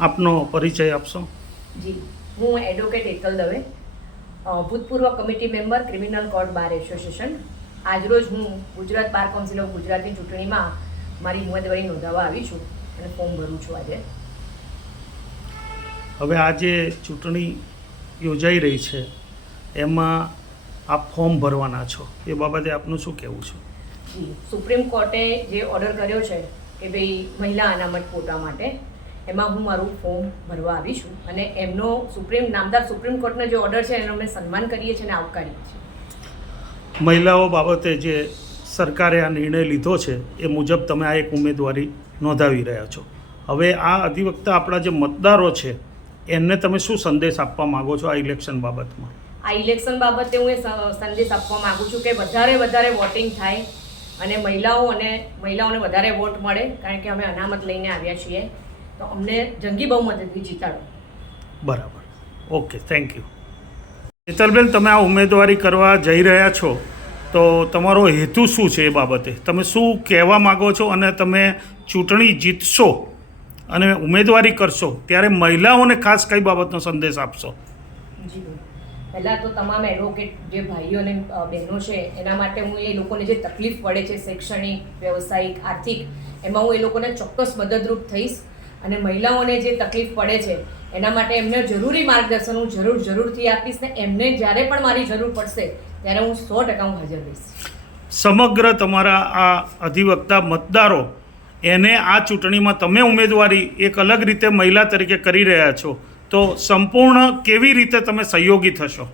આપનો પરિચય આપશો? જી હું એડવોકેટ એકલ દવે ભૂતપૂર્વ committee member criminal court bar association આજરોજ હું ગુજરાત બાર કાઉન્સિલ ઓફ ગુજરાતની ચૂંટણીમાં મારી ઉમેદવારી નોંધાવવા આવી છું અને ફોર્મ ભરું છું આજે. હવે આજે ચૂંટણી યોજાઈ રહી છે એમાં આપ ફોર્મ ભરવાના છો. એ બાબતે આપનું શું કહેવું છે? જી સુપ્રીમ કોર્ટે જે ઓર્ડર કર્યો છે કે ભાઈ મહિલા અનામત કોટા માટે એમાં હું મારું ફોર્મ ભરવા આવી છું અને એમનો સુપ્રીમ નામદાર સુપ્રીમ કોર્ટનો જે ઓર્ડર છે એનો અમે સન્માન કરીએ છીએ અને આવકારીએ છીએ. મહિલાઓ બાબતે જે સરકારે આ નિર્ણય લીધો છે એ મુજબ તમે આ એક ઉમેદવારી નોંધાવી રહ્યા છો. હવે આ અધિવક્તા આપણા જે મતદારો છે એમને તમે શું સંદેશ આપવા માગો છો આ ઇલેક્શન બાબતમાં? આ ઇલેક્શન બાબતે હું એ સંદેશ આપવા માગું છું કે વધારે વધારે વોટિંગ થાય અને મહિલાઓ અને મહિલાઓને વધારે વોટ મળે કારણ કે અમે અનામત લઈને આવ્યા છીએ. તો અમને જંગી બહુમતીથી જીતાડો. બરાબર. ઓકે થેન્ક યુ શીતલબેન તમે આ ઉમેદવારી કરવા જઈ રહ્યા છો તો તમારો હેતુ શું છે એ બાબતે? તમે શું કહેવા માગો છો અને તમે ચૂંટણી જીતશો અને ઉમેદવારી કરશો ત્યારે મહિલાઓને ખાસ કઈ બાબતનો સંદેશ આપશો? જી પહેલાં તો તમામ એડવોકેટ જે ભાઈઓ અને બહેનો છે એના માટે હું એ લોકોને જે તકલીફ પડે છે શૈક્ષણિક વ્યવસાયિક આર્થિક એમાં હું એ લોકોને ચોક્કસ મદદરૂપ થઈશ. અને મહિલાઓને જે તકલીફ પડે છે, એના માટે એમને જરૂરી માર્ગદર્શન હું જરૂર જરૂરથી આપીશ ને એમને જ્યારે પણ મારી જરૂર પડશે, ત્યારે હું સો ટકા હું હાજર રહીશ. સમગ્ર તમારા આ અધિવક્તા મતદારો, એને આ ચૂંટણીમાં તમે ઉમેદવારી એક અલગ રીતે મહિલા તરીકે કરી રહ્યા છો, તો સંપૂર્ણ કેવી રીતે તમે સહયોગી થશો?